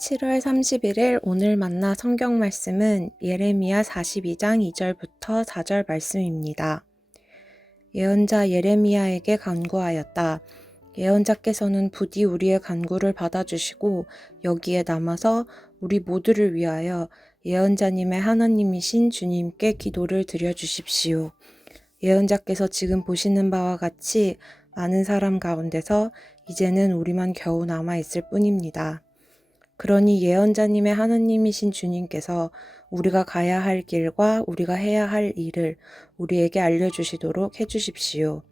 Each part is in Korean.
7월 31일 오늘 만나 성경 말씀은 예레미야 42장 2절부터 4절 말씀입니다. 예언자 예레미야에게 간구하였다. 예언자께서는 부디 우리의 간구를 받아주시고 여기에 남아서 우리 모두를 위하여 예언자님의 하나님이신 주님께 기도를 드려주십시오. 예언자께서 지금 보시는 바와 같이 많은 사람 가운데서 이제는 우리만 겨우 남아있을 뿐입니다. 그러니 예언자님의 하나님이신 주님께서 우리가 가야 할 길과 우리가 해야 할 일을 우리에게 알려주시도록 해주십시오.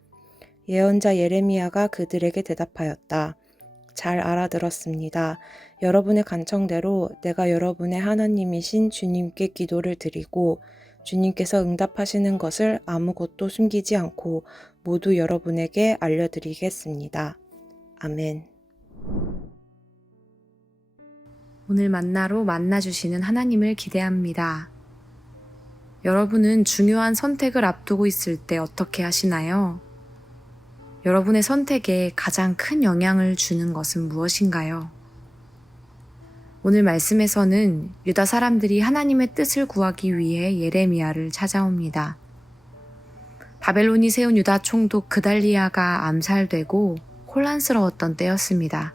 예언자 예레미야가 그들에게 대답하였다. 잘 알아들었습니다. 여러분의 간청대로 내가 여러분의 하나님이신 주님께 기도를 드리고 주님께서 응답하시는 것을 아무것도 숨기지 않고 모두 여러분에게 알려드리겠습니다. 아멘. 오늘 만나로 만나주시는 하나님을 기대합니다. 여러분은 중요한 선택을 앞두고 있을 때 어떻게 하시나요? 여러분의 선택에 가장 큰 영향을 주는 것은 무엇인가요? 오늘 말씀에서는 유다 사람들이 하나님의 뜻을 구하기 위해 예레미야를 찾아옵니다. 바벨론이 세운 유다 총독 그달리아가 암살되고 혼란스러웠던 때였습니다.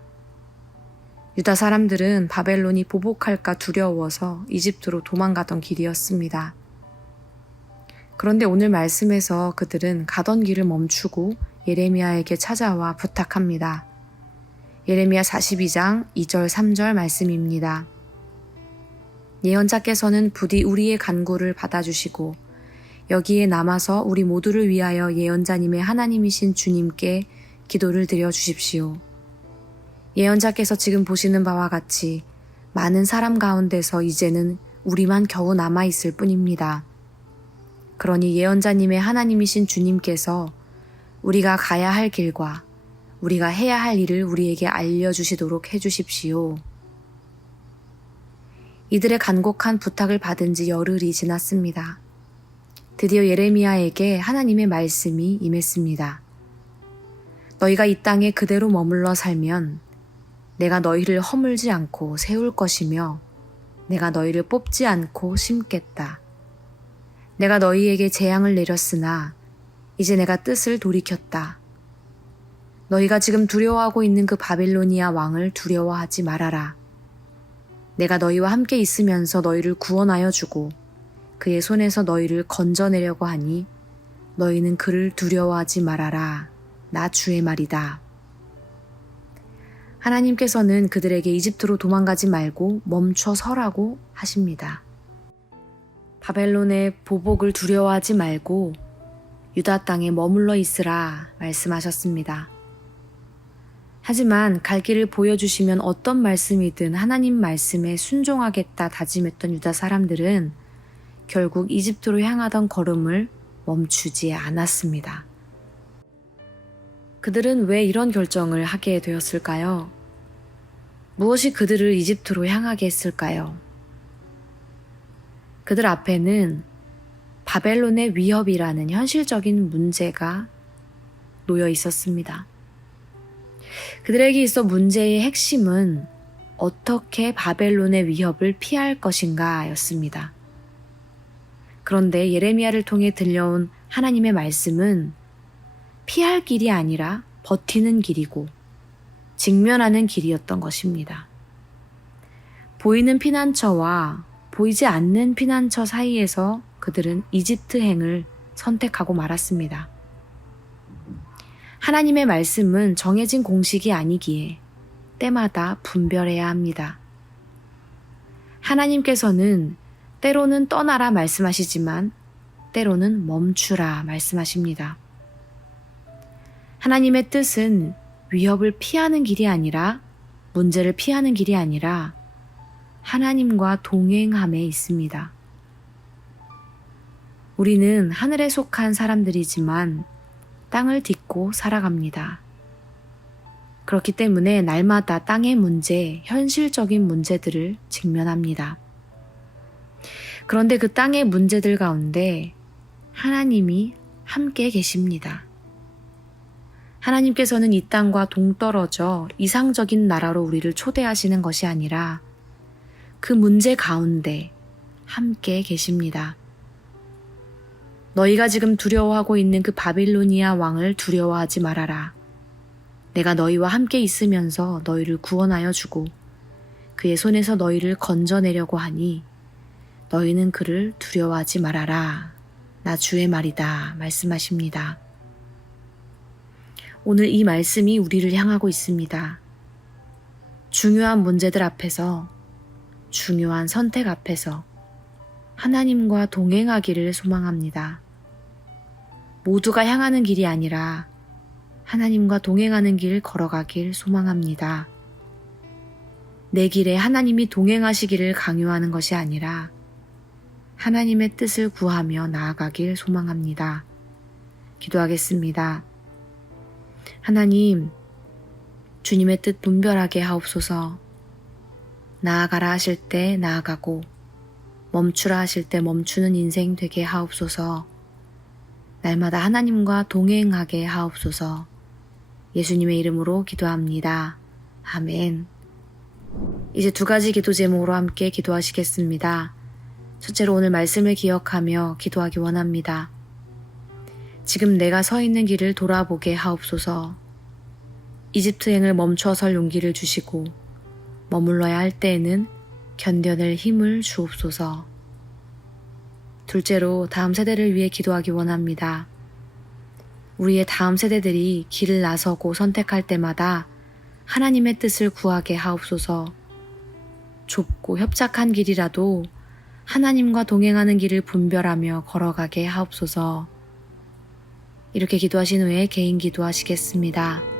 유다 사람들은 바벨론이 보복할까 두려워서 이집트로 도망가던 길이었습니다. 그런데 오늘 말씀에서 그들은 가던 길을 멈추고 예레미야에게 찾아와 부탁합니다. 예레미야 42장 2절 3절 말씀입니다. 예언자께서는 부디 우리의 간구를 받아주시고 여기에 남아서 우리 모두를 위하여 예언자님의 하나님이신 주님께 기도를 드려 주십시오. 예언자께서 지금 보시는 바와 같이 많은 사람 가운데서 이제는 우리만 겨우 남아있을 뿐입니다. 그러니 예언자님의 하나님이신 주님께서 우리가 가야 할 길과 우리가 해야 할 일을 우리에게 알려주시도록 해주십시오. 이들의 간곡한 부탁을 받은 지 열흘이 지났습니다. 드디어 예레미야에게 하나님의 말씀이 임했습니다. 너희가 이 땅에 그대로 머물러 살면 내가 너희를 허물지 않고 세울 것이며 내가 너희를 뽑지 않고 심겠다. 내가 너희에게 재앙을 내렸으나 이제 내가 뜻을 돌이켰다. 너희가 지금 두려워하고 있는 그 바빌로니아 왕을 두려워하지 말아라. 내가 너희와 함께 있으면서 너희를 구원하여 주고 그의 손에서 너희를 건져내려고 하니 너희는 그를 두려워하지 말아라. 나 주의 말이다. 하나님께서는 그들에게 이집트로 도망가지 말고 멈춰 서라고 하십니다. 바벨론의 보복을 두려워하지 말고 유다 땅에 머물러 있으라 말씀하셨습니다. 하지만 갈 길을 보여주시면 어떤 말씀이든 하나님 말씀에 순종하겠다 다짐했던 유다 사람들은 결국 이집트로 향하던 걸음을 멈추지 않았습니다. 그들은 왜 이런 결정을 하게 되었을까요? 무엇이 그들을 이집트로 향하게 했을까요? 그들 앞에는 바벨론의 위협이라는 현실적인 문제가 놓여 있었습니다. 그들에게 있어 문제의 핵심은 어떻게 바벨론의 위협을 피할 것인가 였습니다. 그런데 예레미야를 통해 들려온 하나님의 말씀은 피할 길이 아니라 버티는 길이고 직면하는 길이었던 것입니다. 보이는 피난처와 보이지 않는 피난처 사이에서 그들은 이집트행을 선택하고 말았습니다. 하나님의 말씀은 정해진 공식이 아니기에 때마다 분별해야 합니다. 하나님께서는 때로는 떠나라 말씀하시지만 때로는 멈추라 말씀하십니다. 하나님의 뜻은 위협을 피하는 길이 아니라 문제를 피하는 길이 아니라 하나님과 동행함에 있습니다. 우리는 하늘에 속한 사람들이지만 땅을 딛고 살아갑니다. 그렇기 때문에 날마다 땅의 문제, 현실적인 문제들을 직면합니다. 그런데 그 땅의 문제들 가운데 하나님이 함께 계십니다. 하나님께서는 이 땅과 동떨어져 이상적인 나라로 우리를 초대하시는 것이 아니라 그 문제 가운데 함께 계십니다. 너희가 지금 두려워하고 있는 그 바빌로니아 왕을 두려워하지 말아라. 내가 너희와 함께 있으면서 너희를 구원하여 주고 그의 손에서 너희를 건져내려고 하니 너희는 그를 두려워하지 말아라. 나 주의 말이다. 말씀하십니다. 오늘 이 말씀이 우리를 향하고 있습니다. 중요한 문제들 앞에서, 중요한 선택 앞에서 하나님과 동행하기를 소망합니다. 모두가 향하는 길이 아니라 하나님과 동행하는 길 걸어가길 소망합니다. 내 길에 하나님이 동행하시기를 강요하는 것이 아니라 하나님의 뜻을 구하며 나아가길 소망합니다. 기도하겠습니다. 하나님, 주님의 뜻 분별하게 하옵소서. 나아가라 하실 때 나아가고 멈추라 하실 때 멈추는 인생 되게 하옵소서. 날마다 하나님과 동행하게 하옵소서. 예수님의 이름으로 기도합니다. 아멘. 이제 2가지 기도 제목으로 함께 기도하시겠습니다. 첫째로 오늘 말씀을 기억하며 기도하기 원합니다. 지금 내가 서 있는 길을 돌아보게 하옵소서. 이집트행을 멈춰설 용기를 주시고 머물러야 할 때에는 견뎌낼 힘을 주옵소서. 둘째로 다음 세대를 위해 기도하기 원합니다. 우리의 다음 세대들이 길을 나서고 선택할 때마다 하나님의 뜻을 구하게 하옵소서. 좁고 협착한 길이라도 하나님과 동행하는 길을 분별하며 걸어가게 하옵소서. 이렇게 기도하신 후에 개인 기도하시겠습니다.